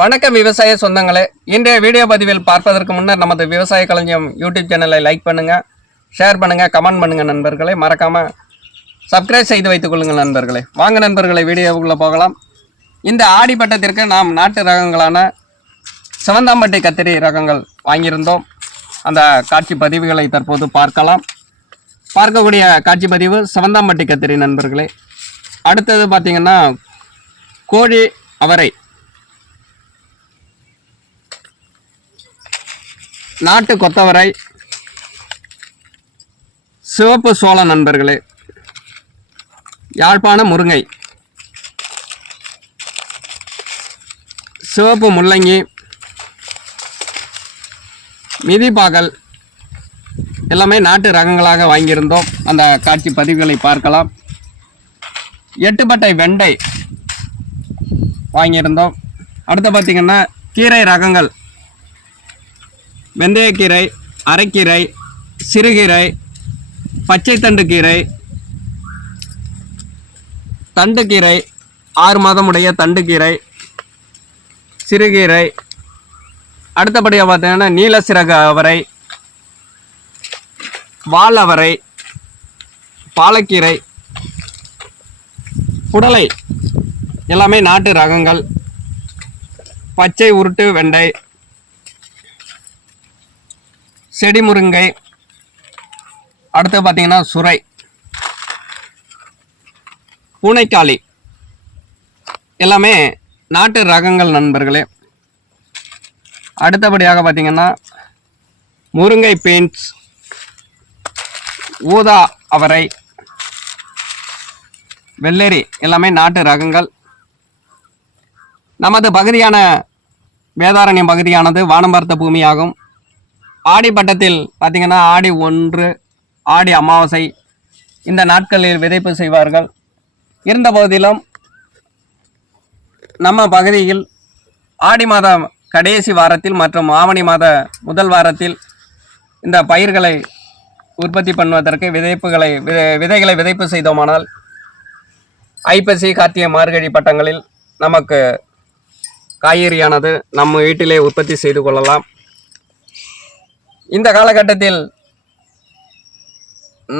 வணக்கம் விவசாய சொந்தங்களே. இன்றைய வீடியோ பதிவில் பார்ப்பதற்கு முன்னர் நமது விவசாய கலைஞம் யூடியூப் சேனலை லைக் பண்ணுங்கள் ஷேர் பண்ணுங்கள் கமெண்ட் பண்ணுங்கள் நண்பர்களே. மறக்காமல் சப்ஸ்கிரைப் செய்து வைத்துக் கொள்ளுங்கள் நண்பர்களே. வாங்க நண்பர்களை வீடியோவுக்குள்ளே போகலாம். இந்த ஆடி பட்டத்திற்கு நாம் நாட்டு ரகங்களான சிவந்தாம்பட்டி கத்திரி ரகங்கள் வாங்கியிருந்தோம். அந்த காட்சி பதிவுகளை தற்போது பார்க்கலாம். பார்க்கக்கூடிய காட்சி பதிவு சிவந்தாம்பட்டி கத்திரி நண்பர்களே. அடுத்தது பார்த்திங்கன்னா கோழி அவரை நாட்டு கொத்தவரை. சிவப்பு சோழ நண்பர்களே யாழ்ப்பாண முருங்கை. சிவப்பு முள்ளங்கி. மிதிப்பாகல் எல்லாமே நாட்டு ரகங்களாக வாங்கியிருந்தோம். அந்த காட்சி பதிவுகளை பார்க்கலாம். எட்டுப்பட்டை வெண்டை வாங்கியிருந்தோம். அடுத்து பார்த்திங்கன்னா கீரை ரகங்கள். வெந்தயக்கீரை அரைக்கீரை சிறுகீரை பச்சை தண்டு கீரை தண்டுக்கீரை ஆறு மாதம் உடைய தண்டுக்கீரை சிறுகீரை அடுத்தபடியாக பார்த்தீங்கன்னா நீல சிறகு அவரை வால் அவரை பாலக்கீரை புடலை எல்லாமே நாட்டு ரகங்கள் பச்சை உருட்டு வெண்டை செடி முருங்கை அடுத்து பார்த்தீங்கன்னா சுரை. பூனைக்காளி. எல்லாமே நாட்டு ரகங்கள் நண்பர்களே. அடுத்தபடியாக பார்த்தீங்கன்னா முருங்கை பெயிண்ட்ஸ் ஊதா அவரை. வெள்ளரி எல்லாமே நாட்டு ரகங்கள். நமது பகுதியான வேதாரண்யம் பகுதியானது வானம்பர்த்த பூமியாகும். ஆடி பட்டத்தில் பார்த்தீங்கன்னா ஆடி ஒன்று ஆடி அமாவாசை இந்த நாட்களில் விதைப்பு செய்வார்கள். இருந்த போதிலும் நம்ம பகுதியில் ஆடி மாத கடைசி வாரத்தில் மற்றும் ஆவணி மாத முதல் வாரத்தில் இந்த பயிர்களை உற்பத்தி பண்ணுவதற்கு விதைப்புகளை விதைகளை விதைப்பு செய்தோமானால் ஐப்பசி கார்த்திகை மார்கழி பட்டங்களில் நமக்கு காய்கறியானது நம்ம வீட்டிலே உற்பத்தி செய்து கொள்ளலாம். இந்த காலகட்டத்தில்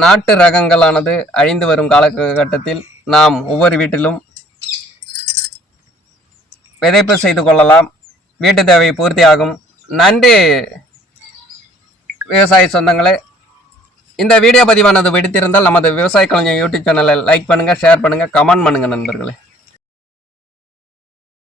நாட்டு ரகங்களானது அழிந்து வரும் காலகட்டத்தில் நாம் ஒவ்வொரு வீட்டிலும் விதைப்பு செய்து கொள்ளலாம். வீட்டு தேவை பூர்த்தி ஆகும் நன்றி விவசாய சொந்தங்களே. இந்த வீடியோ பதிவானது விடுத்திருந்தால் நமது விவசாய கலைஞர் யூடியூப் சேனலை லைக் பண்ணுங்கள் ஷேர் பண்ணுங்கள் கமெண்ட் பண்ணுங்கள் நண்பர்களே.